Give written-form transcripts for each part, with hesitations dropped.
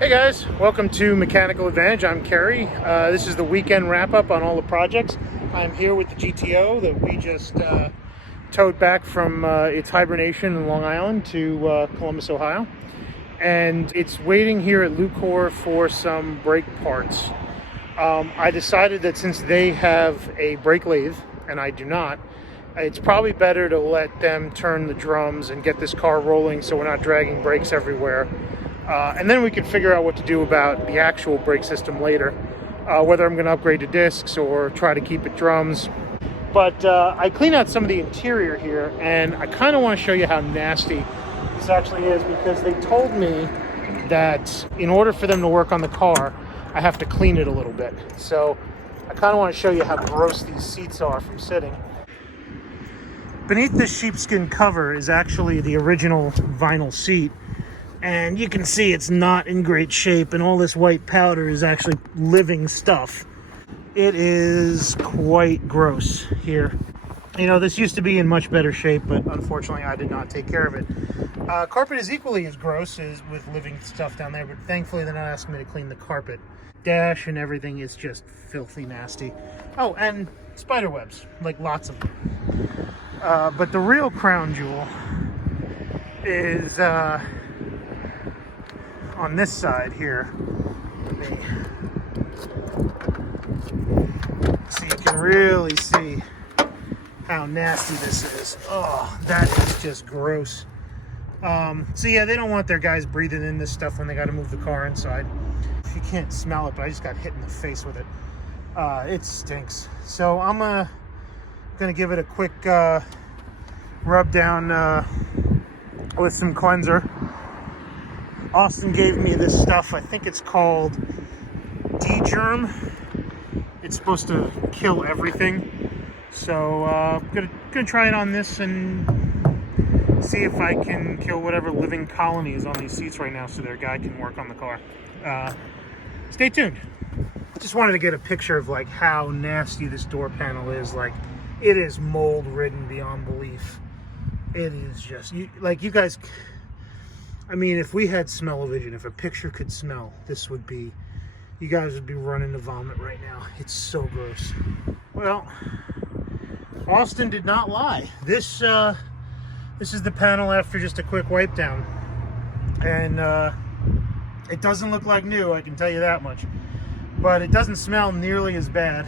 Hey guys, welcome to Mechanical Advantage. I'm Kerry. This is the weekend wrap-up on all the projects. I'm here with the GTO that we just towed back from its hibernation in Long Island to Columbus, Ohio. And it's waiting here at Lucor for some brake parts. I decided that since they have a brake lathe and I do not, it's probably better to let them turn the drums and get this car rolling so we're not dragging brakes everywhere. And then we can figure out what to do about the actual brake system later, whether I'm going to upgrade to discs or try to keep it drums. But I cleaned out some of the interior here, and I kind of want to show you how nasty this actually is, because they told me that in order for them to work on the car, I have to clean it a little bit. So I kind of want to show you how gross these seats are from sitting. Beneath this sheepskin cover is actually the original vinyl seat. And you can see it's not in great shape, and all this white powder is actually living stuff. It is quite gross here. You know, this used to be in much better shape, but unfortunately I did not take care of it. Carpet is equally as gross as with living stuff down there, but thankfully they're not asking me to clean the carpet. Dash and everything is just filthy nasty. Oh, and spider webs, like lots of them. But the real crown jewel is on this side here. So you can really see how nasty this is. Oh, that is just gross. So yeah, they don't want their guys breathing in this stuff when they got to move the car inside. You can't smell it, but I just got hit in the face with it. It stinks. So I'm gonna give it a quick rub down with some cleanser. Austin gave me this stuff. I think it's called D-Germ. It's supposed to kill everything. So I'm gonna try it on this and see if I can kill whatever living colony is on these seats right now so their guy can work on the car. Stay tuned. Just wanted to get a picture of like how nasty this door panel is. Like, it is mold ridden beyond belief. It is just, you guys, I mean, if we had smell-o-vision, if a picture could smell, this would be, you guys would be running to vomit right now. It's so gross. Well, Austin did not lie. This is the panel after just a quick wipe down. And it doesn't look like new, I can tell you that much. But it doesn't smell nearly as bad.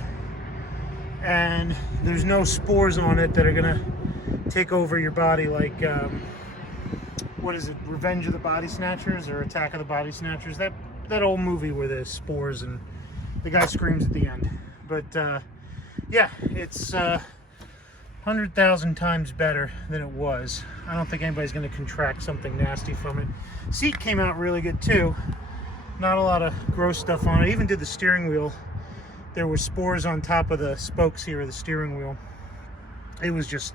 And there's no spores on it that are gonna take over your body like, what is it, Revenge of the Body Snatchers or Attack of the Body Snatchers? That old movie where there's spores and the guy screams at the end. But yeah, it's 100,000 times better than it was. I don't think anybody's going to contract something nasty from it. Seat came out really good too. Not a lot of gross stuff on it. I even did the steering wheel. There were spores on top of the spokes here of the steering wheel. It was just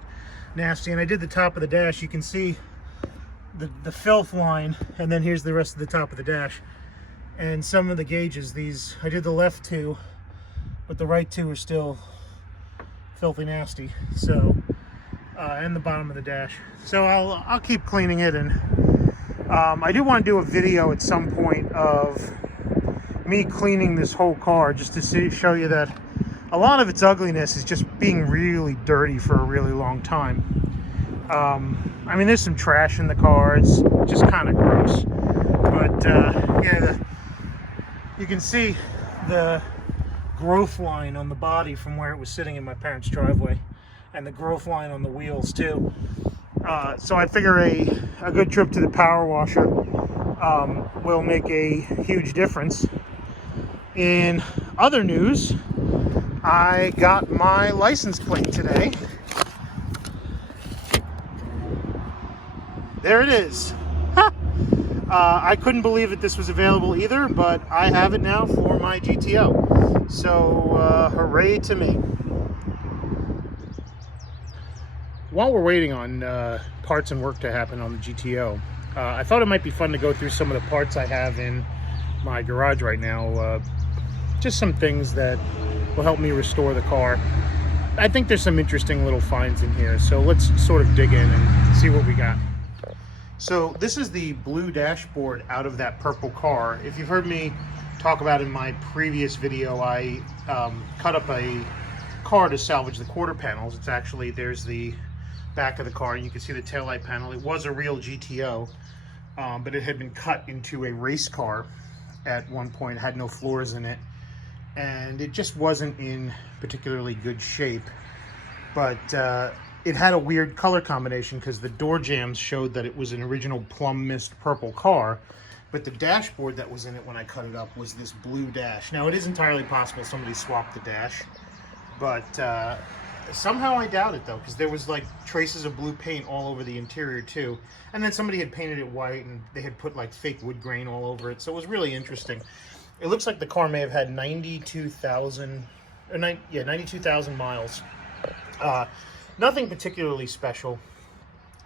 nasty. And I did the top of the dash. You can see the filth line, and then here's the rest of the top of the dash. And some of the gauges, these, I did the left two, but the right two are still filthy nasty. So, and the bottom of the dash. So I'll keep cleaning it, and I do want to do a video at some point of me cleaning this whole car, just to show you that a lot of its ugliness is just being really dirty for a really long time. I mean, there's some trash in the car. It's just kind of gross. But yeah, you can see the growth line on the body from where it was sitting in my parents' driveway, and the growth line on the wheels too. So I figure a good trip to the power washer will make a huge difference. In other news, I got my license plate today. There it is. I couldn't believe that this was available either, but I have it now for my GTO. So hooray to me. While we're waiting on parts and work to happen on the GTO, I thought it might be fun to go through some of the parts I have in my garage right now. Just some things that will help me restore the car. I think there's some interesting little finds in here, so let's sort of dig in and see what we got. So this is the blue dashboard out of that purple car. If you've heard me talk about in my previous video, I cut up a car to salvage the quarter panels. It's actually, there's the back of the car, and you can see the taillight panel. It was a real GTO, but it had been cut into a race car at one point. It had no floors in it, and it just wasn't in particularly good shape. But it had a weird color combination because the door jambs showed that it was an original plum mist purple car, but the dashboard that was in it when I cut it up was this blue dash. Now, it is entirely possible somebody swapped the dash, but somehow I doubt it, though, because there was like traces of blue paint all over the interior too, and then somebody had painted it white and they had put like fake wood grain all over it, so it was really interesting. It looks like the car may have had 92,000 miles. Nothing particularly special.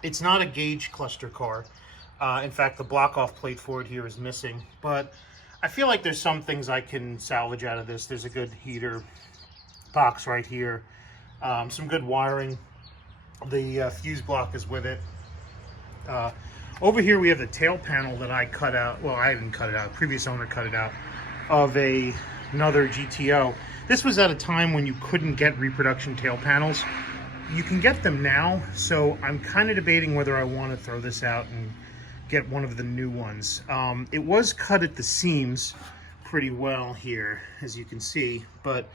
It's not a gauge cluster car. In fact, the block-off plate for it here is missing, but I feel like there's some things I can salvage out of this. There's a good heater box right here, some good wiring. The fuse block is with it. Over here we have the tail panel that I cut out. Well, I didn't cut it out. Previous owner cut it out of another GTO. This was at a time when you couldn't get reproduction tail panels. You can get them now, so I'm kind of debating whether I want to throw this out and get one of the new ones. It was cut at the seams pretty well here, as you can see, but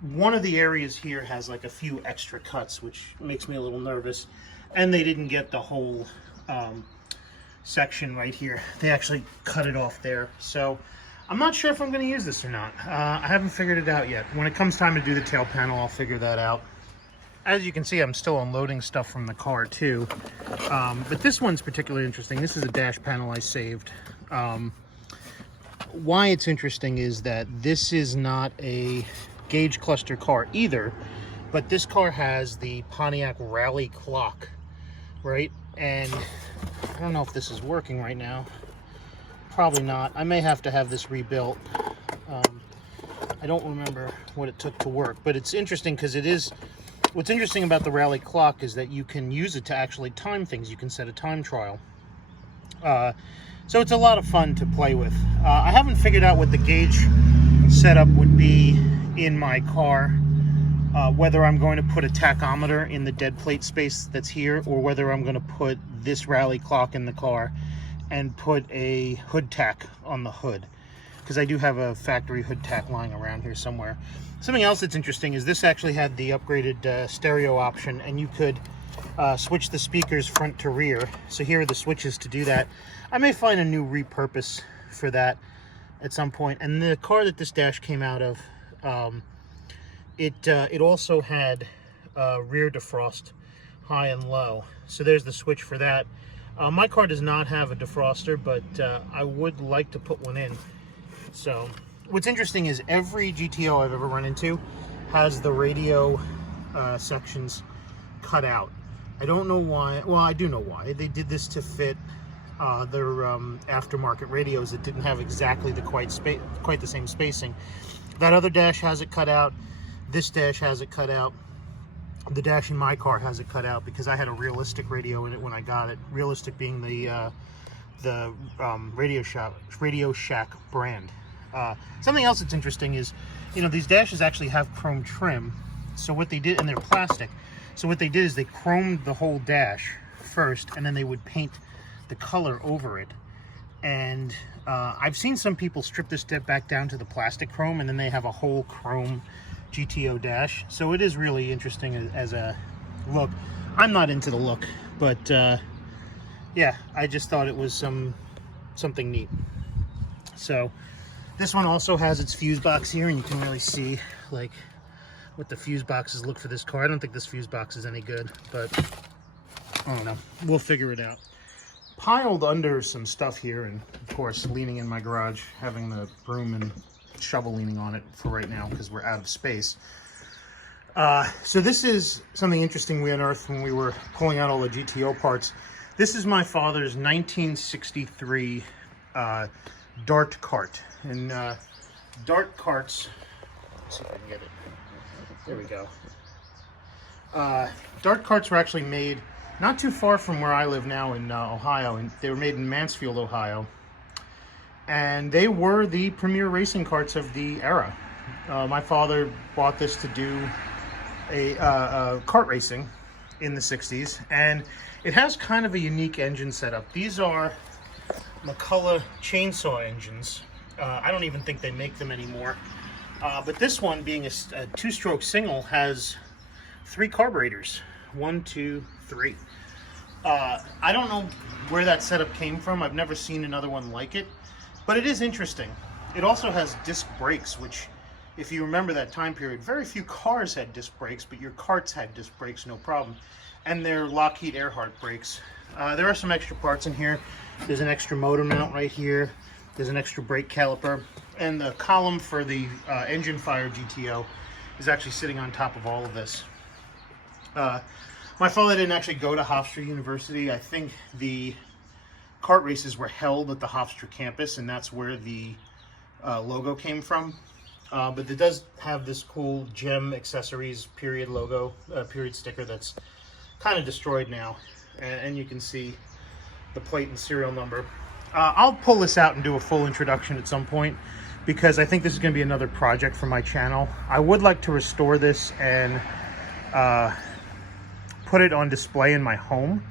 one of the areas here has like a few extra cuts, which makes me a little nervous, and they didn't get the whole section right here. They actually cut it off there, so I'm not sure if I'm going to use this or not. I haven't figured it out yet. When it comes time to do the tail panel, I'll figure that out. As you can see, I'm still unloading stuff from the car too, but this one's particularly interesting. This is a dash panel I saved. Why it's interesting is that this is not a gauge cluster car either, but this car has the Pontiac Rally clock, right? And I don't know if this is working right now. Probably not. I may have to have this rebuilt. I don't remember what it took to work, but it's interesting because it is. What's interesting about the Rally clock is that you can use it to actually time things. You can set a time trial. So it's a lot of fun to play with. I haven't figured out what the gauge setup would be in my car, whether I'm going to put a tachometer in the dead plate space that's here, or whether I'm going to put this Rally clock in the car and put a hood tack on the hood, because I do have a factory hood tack lying around here somewhere. Something else that's interesting is this actually had the upgraded stereo option, and you could switch the speakers front to rear. So here are the switches to do that. I may find a new repurpose for that at some point. And the car that this dash came out of, it also had rear defrost, high and low. So there's the switch for that. My car does not have a defroster, but I would like to put one in. So what's interesting is every GTO I've ever run into has the radio sections cut out. I don't know why. Well, I do know why. They did this to fit their aftermarket radios that didn't have exactly quite the same spacing. That other dash has it cut out. This dash has it cut out. The dash in my car has it cut out because I had a Realistic radio in it when I got it. Realistic being the Radio Shack brand. Something else that's interesting is, these dashes actually have chrome trim. So what they did, and they're plastic. So what they did is they chromed the whole dash first, and then they would paint the color over it. And I've seen some people strip this back down to the plastic chrome, and then they have a whole chrome GTO dash. So it is really interesting as a look. I'm not into the look, but yeah, I just thought it was something neat. So this one also has its fuse box here, and you can really see like what the fuse boxes look for this car. I don't think this fuse box is any good, but I don't know. We'll figure it out. Piled under some stuff here, and of course leaning in my garage, having the broom and shovel leaning on it for right now because we're out of space. So this is something interesting we unearthed when we were pulling out all the GTO parts. This is my father's 1963 Dart cart. And Dart carts, let's see if I can get it. There we go. Dart carts were actually made not too far from where I live now in Ohio, and they were made in Mansfield, Ohio. And they were the premier racing karts of the era. My father bought this to do a kart racing in the 60s, and it has kind of a unique engine setup. These are McCulloch chainsaw engines. I don't even think they make them anymore. But this one, being a two-stroke single, has 3 carburetors. 1, 2, 3. I don't know where that setup came from. I've never seen another one like it. But it is interesting. It also has disc brakes, which, if you remember that time period, very few cars had disc brakes, but your karts had disc brakes, no problem. And they're Lockheed Earhart brakes. There are some extra parts in here. There's an extra motor mount right here. There's an extra brake caliper. And the column for the engine fire GTO is actually sitting on top of all of this. My father didn't actually go to Hofstra University. I think the kart races were held at the Hofstra campus, and that's where the logo came from. But it does have this cool gem accessories period logo, period sticker that's kind of destroyed now. And you can see the plate and serial number. I'll pull this out and do a full introduction at some point, because I think this is going to be another project for my channel. I would like to restore this and put it on display in my home.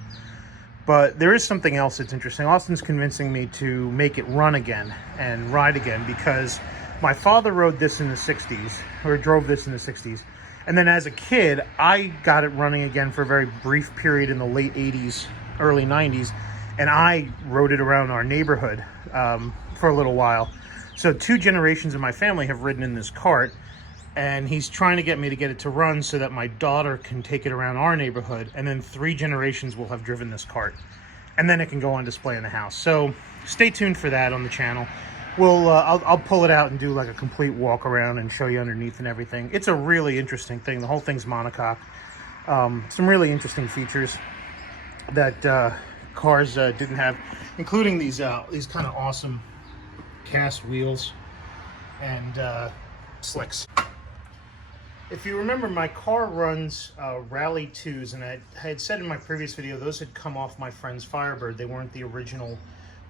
But there is something else that's interesting. Austin's convincing me to make it run again and ride again, because my father rode this in the 60s, or drove this in the 60s. And then as a kid, I got it running again for a very brief period in the late 80s, early 90s. And I rode it around our neighborhood for a little while. So 2 generations of my family have ridden in this kart. And he's trying to get me to get it to run so that my daughter can take it around our neighborhood, and then 3 generations will have driven this kart, and then it can go on display in the house. So stay tuned for that on the channel. I'll pull it out and do like a complete walk around and show you underneath and everything. It's a really interesting thing. The whole thing's monocoque. Some really interesting features that cars didn't have, including these kind of awesome cast wheels and slicks. If you remember, my car runs Rally 2s, and I had said in my previous video, those had come off my friend's Firebird. They weren't the original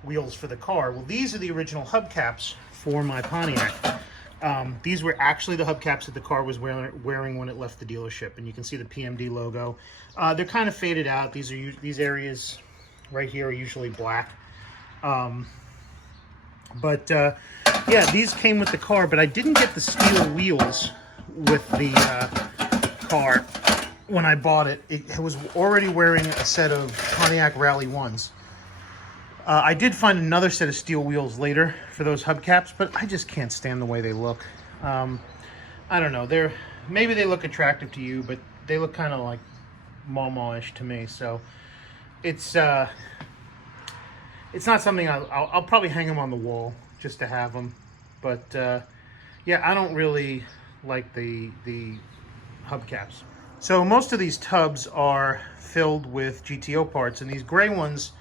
wheels for the car. Well, these are the original hubcaps for my Pontiac. These were actually the hubcaps that the car was wearing when it left the dealership, and you can see the PMD logo. They're kind of faded out. These areas right here are usually black. Yeah, these came with the car, but I didn't get the steel wheels with the car when I bought it. It was already wearing a set of Pontiac Rally 1s. I did find another set of steel wheels later for those hubcaps, but I just can't stand the way they look. I don't know. Maybe they look attractive to you, but they look kind of like mama-ish to me. So it's not something I'll probably hang them on the wall just to have them. But yeah, I don't really like the hubcaps. So most of these tubs are filled with GTO parts, and these gray ones,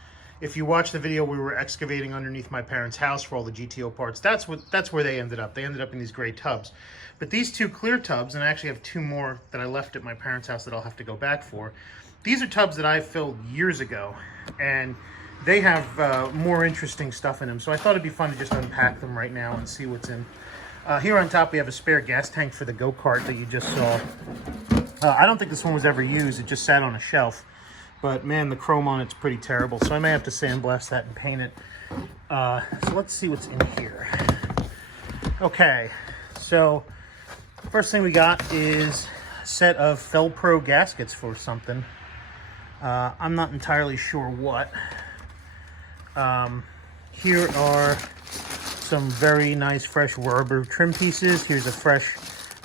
if you watch the video, we were excavating underneath my parents' house for all the GTO parts. That's where they ended up. They ended up in these gray tubs. But these 2 clear tubs, and I actually have 2 more that I left at my parents' house that I'll have to go back for. These are tubs that I filled years ago, and they have more interesting stuff in them. So I thought it'd be fun to just unpack them right now and see what's in. Here on top, we have a spare gas tank for the go-kart that you just saw. I don't think this one was ever used. It just sat on a shelf. But man, the chrome on it's pretty terrible. So I may have to sandblast that and paint it. So let's see what's in here. Okay, so first thing we got is a set of Felpro gaskets for something. I'm not entirely sure what. Here are some very nice fresh rubber trim pieces. Here's a fresh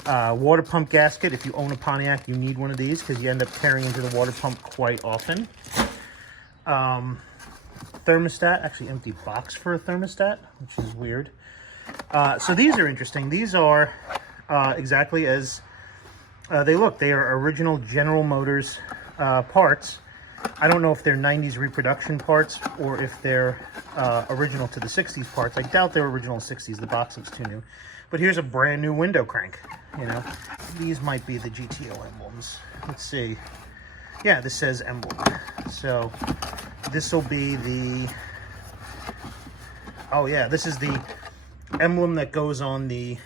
water pump gasket. If you own a Pontiac, you need one of these because you end up carrying into the water pump quite often. Thermostat, actually empty box for a thermostat, which is weird. So these are interesting. These are exactly as they look. They are original General Motors parts. I don't know if they're 90s reproduction parts or if they're original to the 60s parts. I doubt they're original 60s. The box looks too new. But here's a brand new window crank, you know. These might be the GTO emblems. Let's see. Yeah, this says emblem. So this will be the, oh yeah, this is the emblem that goes on the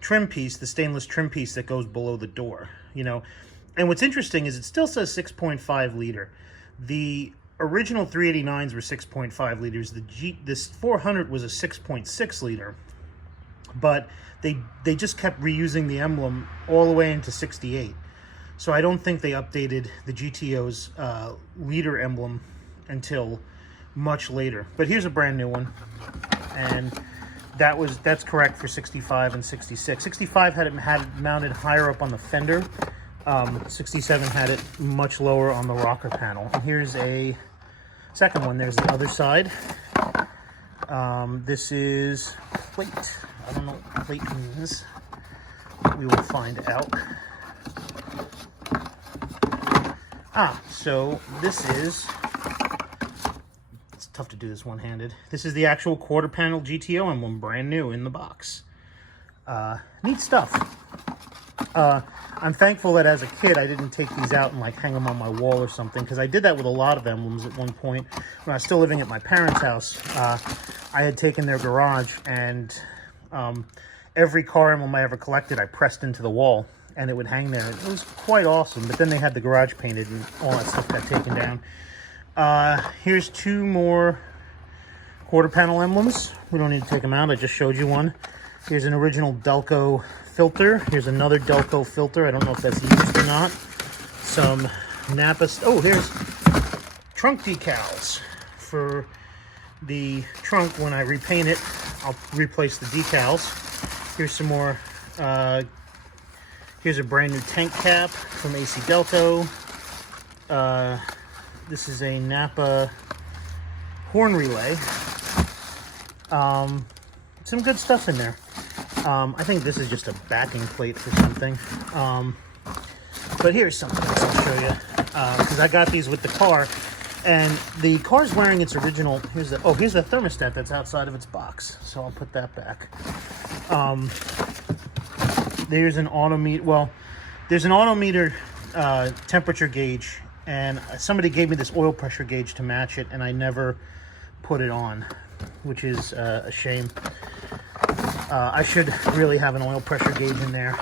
trim piece, the stainless trim piece that goes below the door, you know. And what's interesting is it still says 6.5 liter. The original 389s were 6.5 liters. This 400 was a 6.6 liter, but they just kept reusing the emblem all the way into 68. So I don't think they updated the GTO's liter emblem until much later. But here's a brand new one, and that's correct for 65 and 66. 65 had it mounted higher up on the fender. 67 had it much lower on the rocker panel. And here's a second one. There's the other side. This is plate. I don't know what plate means. We will find out. So this is, it's tough to do this one-handed. This is the actual quarter panel GTO emblem, brand new in the box. Neat stuff. I'm thankful that as a kid I didn't take these out and like hang them on my wall or something, because I did that with a lot of emblems at one point. When I was still living at my parents' house, I had taken their garage, and every car emblem I ever collected I pressed into the wall, and it would hang there. It was quite awesome, but then they had the garage painted and all that stuff got taken down. Here's two more quarter panel emblems. We don't need to take them out, I just showed you one. Here's an original Delco filter. Here's another Delco filter. I don't know if that's used or not. Some Napa. Oh, here's trunk decals for the trunk. When I repaint it, I'll replace the decals. Here's some more. Here's a brand new tank cap from AC Delco. This is a Napa horn relay. Some good stuff in there. I think this is just a backing plate for something. But here's something else I'll show you. Because I got these with the car, and the car's wearing its original. Here's the thermostat that's outside of its box. So I'll put that back. There's an autometer. Well, there's an autometer temperature gauge, and somebody gave me this oil pressure gauge to match it, and I never put it on, which is a shame. I should really have an oil pressure gauge in there.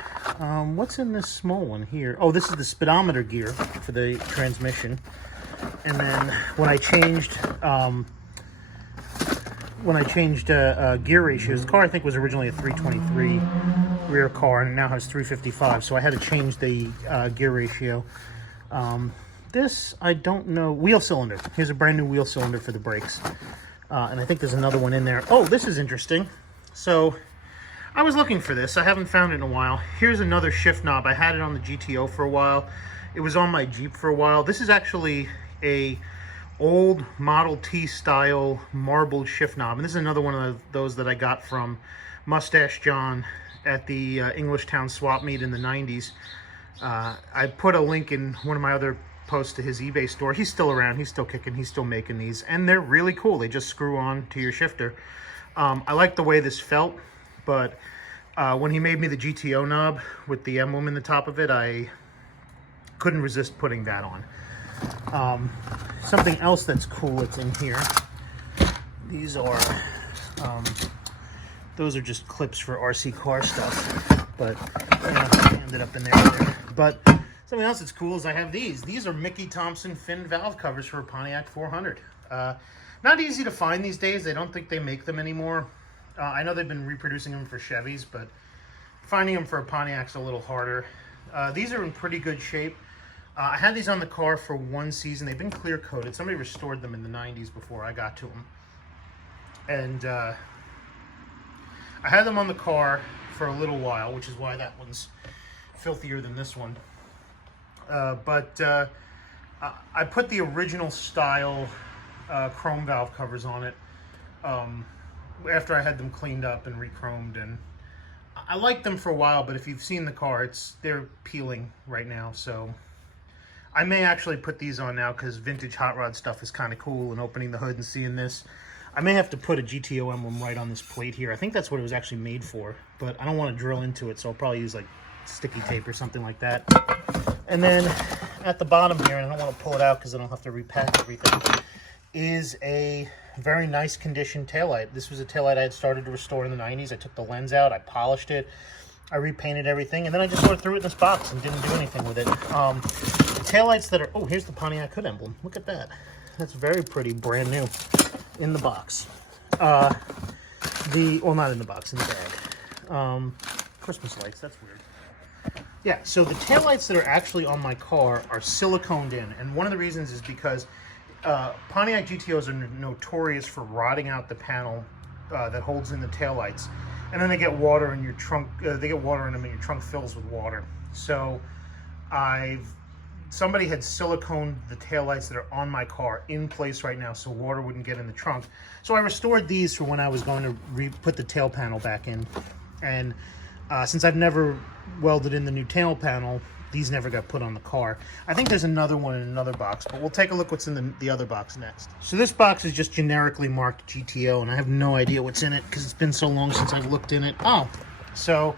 What's in this small one here? Oh, this is the speedometer gear for the transmission. And then when I changed gear ratios, the car I think was originally a 323 rear car, and it now has 355. So I had to change the gear ratio. This, I don't know, wheel cylinder. Here's a brand new wheel cylinder for the brakes. And I think there's another one in there. Oh, this is interesting. So I was looking for this. I haven't found it in a while. Here's another shift knob. I had it on the GTO for a while. It was on my Jeep for a while. This is actually a old Model T style marbled shift knob. And this is another one of those that I got from Mustache John at the Englishtown swap meet in the 90s. I put a link in one of my other posts to his eBay store. He's still around. He's still kicking. He's still making these. And they're really cool. They just screw on to your shifter. I like the way this felt, but when he made me the GTO knob with the emblem in the top of it, I couldn't resist putting that on. Something else that's cool that's in here, these are, those are just clips for RC car stuff, but ended up in there. But something else that's cool is I have these. These are Mickey Thompson fin valve covers for a Pontiac 400. Not easy to find these days. I don't think they make them anymore. I know they've been reproducing them for Chevys, but finding them for a Pontiac's a little harder. These are in pretty good shape. I had these on the car for one season. They've been clear coated. Somebody restored them in the 90s before I got to them. And I had them on the car for a little while, which is why that one's filthier than this one. But I put the original style chrome valve covers on it after I had them cleaned up and re-chromed, and I liked them for a while, but if you've seen the car, they're peeling right now, so I may actually put these on now because vintage hot rod stuff is kind of cool, and opening the hood and seeing this, I may have to put a GTO emblem right on this plate here. I think that's what it was actually made for, but I don't want to drill into it, so I'll probably use like sticky tape or something like that. And then at the bottom here, and I don't want to pull it out because I don't have to repack everything, is a very nice condition taillight. This was a taillight I had started to restore in the 90s. I took the lens out, I polished it, I repainted everything, and then I just sort of threw it in this box and didn't do anything with it. The taillights that are, oh, here's the Pontiac hood emblem. Look at that. That's very pretty, brand new in the box. Well, not in the box, in the bag. Christmas lights, that's weird. Yeah, so the taillights that are actually on my car are siliconed in, and one of the reasons is because Pontiac GTOs are notorious for rotting out the panel that holds in the taillights, and then they get water in your trunk. They get water in them, and your trunk fills with water. So somebody had siliconed the taillights that are on my car in place right now, so water wouldn't get in the trunk. So I restored these for when I was going to put the tail panel back in, and since I've never welded in the new tail panel, these never got put on the car. I think there's another one in another box, but we'll take a look what's in the other box next. So this box is just generically marked GTO, and I have no idea what's in it because it's been so long since I've looked in it. Oh, so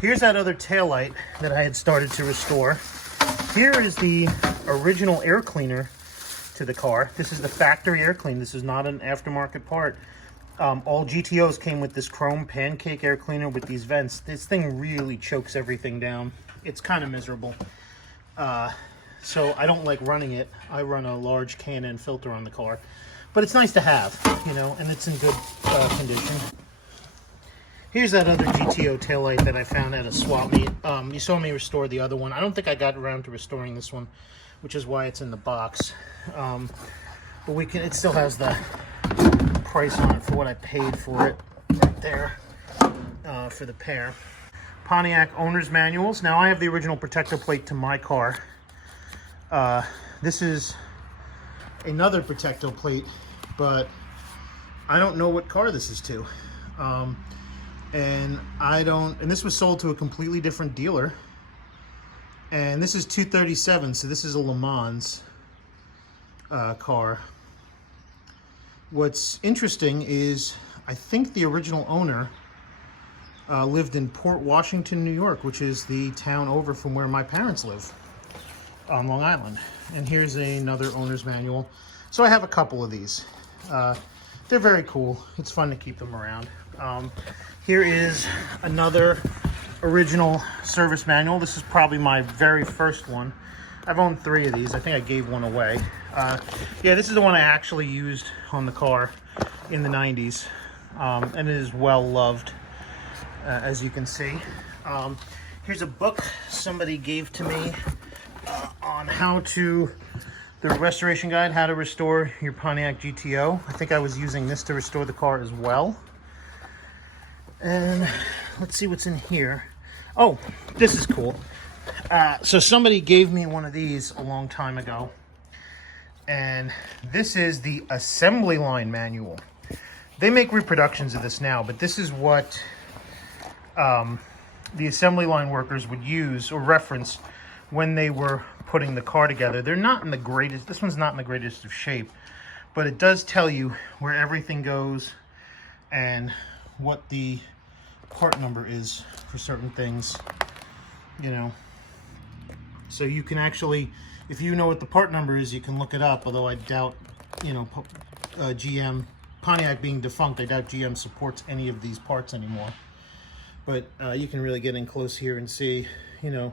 here's that other taillight that I had started to restore. Here is the original air cleaner to the car. This is the factory air clean. This is not an aftermarket part. All GTOs came with this chrome pancake air cleaner with these vents. This thing really chokes everything down. It's kind of miserable. So I don't like running it. I run a large K&N filter on the car. But it's nice to have, you know, and it's in good condition. Here's that other GTO taillight that I found at a swap meet. You saw me restore the other one. I don't think I got around to restoring this one, which is why it's in the box. But it still has the price on it for what I paid for it right there for the pair. Pontiac owner's manuals. Now I have the original protector plate to my car. This is another protector plate, but I don't know what car this is to. And this was sold to a completely different dealer. And this is 237, so this is a Le Mans car. What's interesting is I think the original owner lived in Port Washington, New York, which is the town over from where my parents live on Long Island. And here's another owner's manual. So I have a couple of these. They're very cool. It's fun to keep them around. Here is another original service manual. This is probably my very first one. I've owned 3 of these. I think I gave one away. Yeah, this is the one I actually used on the car in the 90s. And it is well loved, as you can see. Here's a book somebody gave to me on the restoration guide, how to restore your Pontiac GTO. I think I was using this to restore the car as well. And let's see what's in here. Oh, this is cool. So somebody gave me one of these a long time ago. And this is the assembly line manual. They make reproductions of this now, but this is what the assembly line workers would use or reference when they were putting the car together. They're not in the greatest, this one's not in the greatest of shape, but it does tell you where everything goes and what the part number is for certain things, you know. So you can actually, if you know what the part number is, you can look it up, although I doubt, you know, Pontiac being defunct, I doubt GM supports any of these parts anymore. But you can really get in close here and see, you know,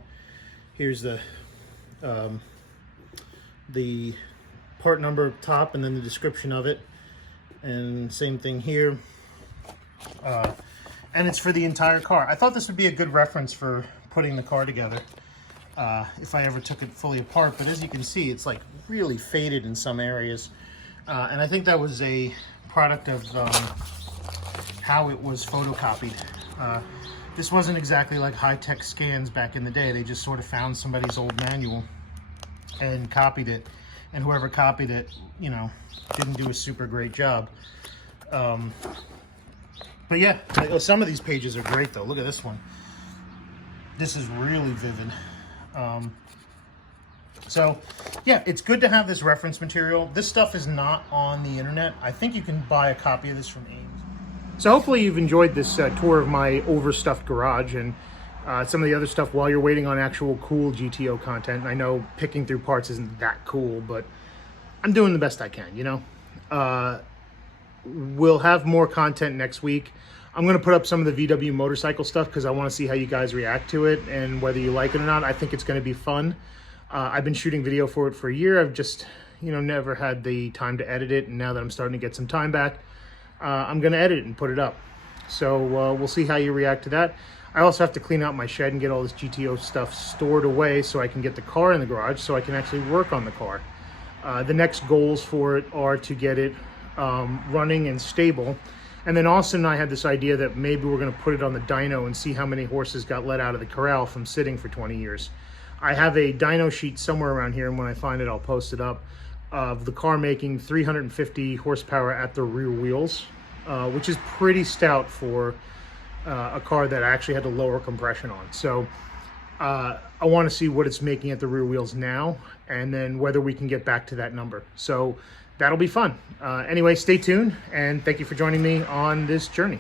here's the part number up top and then the description of it. And same thing here. And it's for the entire car. I thought this would be a good reference for putting the car together if I ever took it fully apart. But as you can see, it's like really faded in some areas. And I think that was a product of how it was photocopied. This wasn't exactly like high-tech scans back in the day. They just sort of found somebody's old manual and copied it. And whoever copied it, you know, didn't do a super great job. But yeah, some of these pages are great though. Look at this one. This is really vivid. So yeah, it's good to have this reference material. This stuff is not on the internet. I think you can buy a copy of this from Ames. So hopefully you've enjoyed this tour of my overstuffed garage, and some of the other stuff while you're waiting on actual cool GTO content. I know picking through parts isn't that cool, but I'm doing the best I can, you know? We'll have more content next week. I'm going to put up some of the VW motorcycle stuff because I want to see how you guys react to it and whether you like it or not. I think it's going to be fun. I've been shooting video for it for a year. I've just, you know, never had the time to edit it. And now that I'm starting to get some time back, I'm going to edit it and put it up. So we'll see how you react to that. I also have to clean out my shed and get all this GTO stuff stored away so I can get the car in the garage so I can actually work on the car. The next goals for it are to get it running and stable. And then Austin and I had this idea that maybe we're going to put it on the dyno and see how many horses got let out of the corral from sitting for 20 years. I have a dyno sheet somewhere around here, and when I find it, I'll post it up, of the car making 350 horsepower at the rear wheels, which is pretty stout for a car that actually had the lower compression on. So I want to see what it's making at the rear wheels now, and then whether we can get back to that number. So that'll be fun. Anyway, stay tuned, and thank you for joining me on this journey.